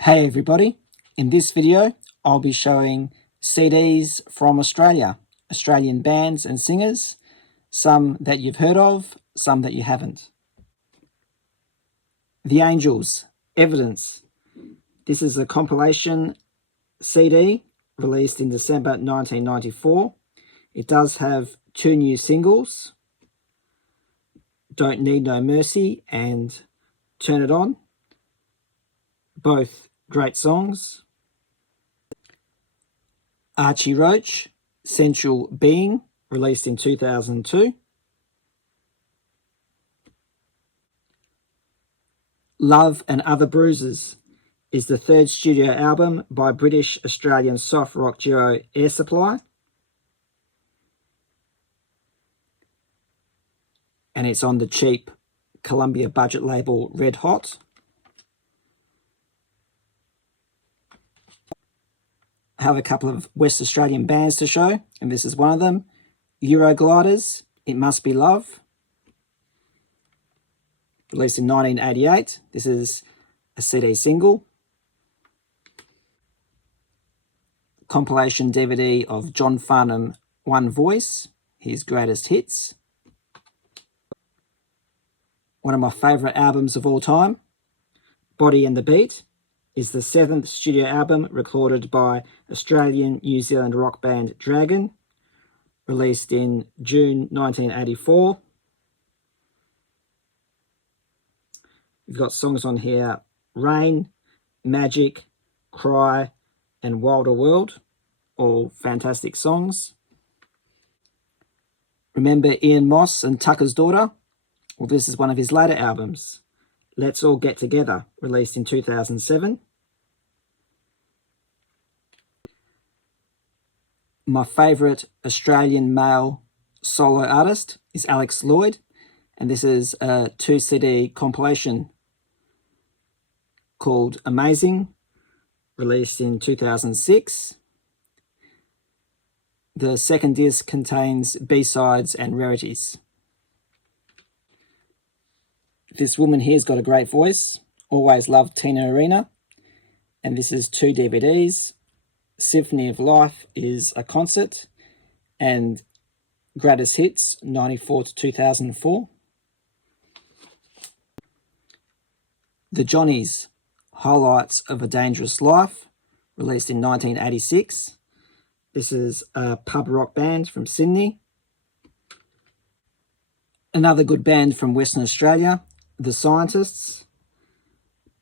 Hey everybody, in this video I'll be showing CDs from Australia, Australian bands and singers, some that you've heard of, some that you haven't. The Angels, Evidence. This is a compilation CD released in December 1994. It does have two new singles, Don't Need No Mercy and Turn It On. Both great songs. Archie Roach, Central Being, released in 2002. Love and Other Bruises is the third studio album by British-Australian soft rock duo Air Supply. And it's on the cheap Columbia budget label Red Hot. I have a couple of West Australian bands to show, and this is one of them. Eurogliders, It Must Be Love, released in 1988. This is a CD single. Compilation DVD of John Farnham, One Voice, his greatest hits. One of my favourite albums of all time, Body and the Beat, is the 7th studio album recorded by Australian-New Zealand rock band Dragon, released in June 1984. We've got songs on here, Rain, Magic, Cry, and Wilder World, all fantastic songs. Remember Ian Moss and Tucker's Daughter? Well, this is one of his later albums, Let's All Get Together, released in 2007. My favourite Australian male solo artist is Alex Lloyd, and this is a 2-CD compilation called Amazing, released in 2006. The second disc contains B-sides and rarities. This woman here's got a great voice. Always loved Tina Arena. And this is 2 DVDs. Symphony of Life is a concert, and Greatest Hits 94 to 2004. The Johnnies, Highlights of a Dangerous Life, released in 1986. This is a pub rock band from Sydney. Another good band from Western Australia, The Scientists.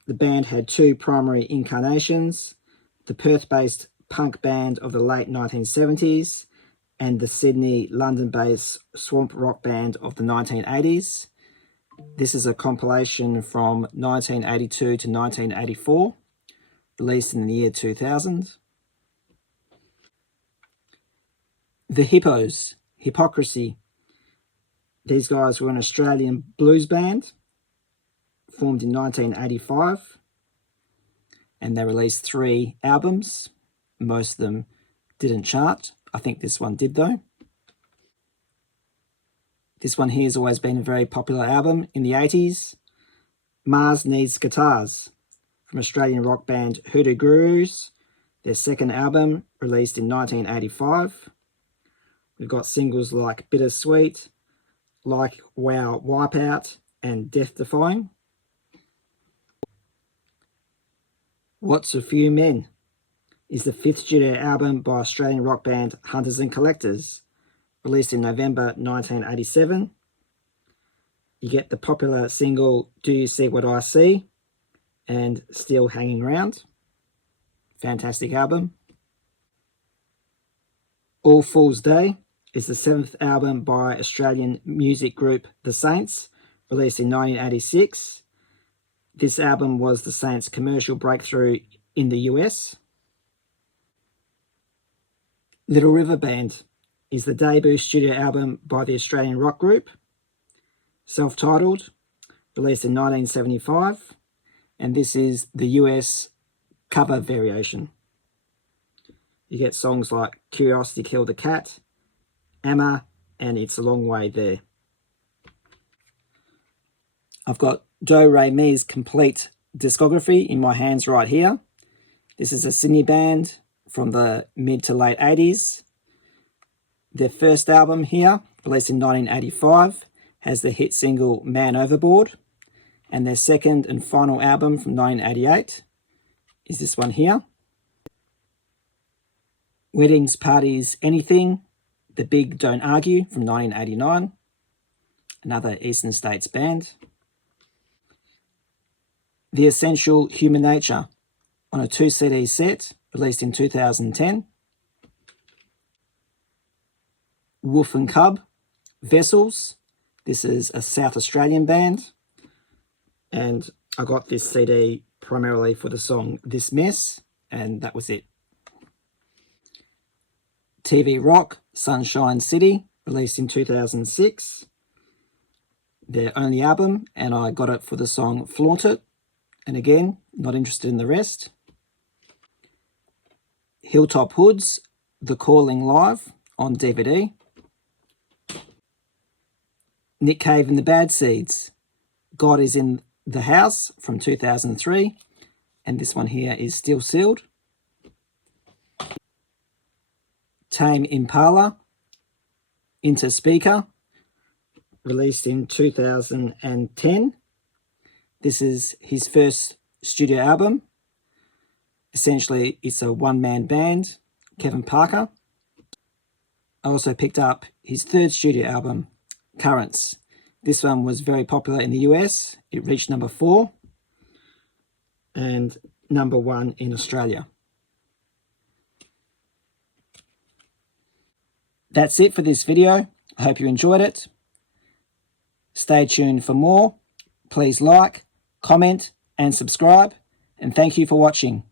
The band had 2 primary incarnations, the Perth-based punk band of the late 1970s and the Sydney, London-based swamp rock band of the 1980s. This is a compilation from 1982 to 1984, released in the year 2000. The Hippos, Hypocrisy. These guys were an Australian blues band formed in 1985, and they released 3 albums. Most of them didn't chart. I think this one did though. This one here has always been a very popular album in the 80s. Mars Needs Guitars, from Australian rock band Hoodoo Gurus, their second album released in 1985. We've got singles like Bittersweet, Like Wow Wipeout, and Death Defying. What's a Few Men is the 5th studio album by Australian rock band Hunters and Collectors, released in November 1987. You get the popular single Do You See What I See and Still Hanging Round. Fantastic album. All Fool's Day is the 7th album by Australian music group The Saints, released in 1986. This album was The Saints' commercial breakthrough in the US. Little River Band is the debut studio album by the Australian rock group, self-titled, released in 1975, and this is the US cover variation. You get songs like Curiosity Killed the Cat, Emma, and It's a Long Way There. I've got Do Re Mi's complete discography in my hands right here. This is a Sydney band from the mid to late 80s. Their first album here, released in 1985, has the hit single Man Overboard. And their second and final album from 1988 is this one here. Weddings, Parties, Anything, The Big Don't Argue from 1989. Another Eastern States band. The Essential Human Nature on a 2 CD set, released in 2010. Wolf and Cub, Vessels. This is a South Australian band. And I got this CD primarily for the song This Mess, and that was it. TV Rock, Sunshine City, released in 2006. Their only album, and I got it for the song Flaunt It. And again, not interested in the rest. Hilltop Hoods, The Calling Live on DVD. Nick Cave and the Bad Seeds, God Is in the House from 2003. And this one here is still sealed. Tame Impala, Into Speaker, released in 2010. This is his first studio album. Essentially, it's a one-man band, Kevin Parker. I also picked up his third studio album, Currents. This one was very popular in the US. It reached number 4 and number 1 in Australia. That's it for this video. I hope you enjoyed it. Stay tuned for more. Please like, comment, and subscribe. And thank you for watching.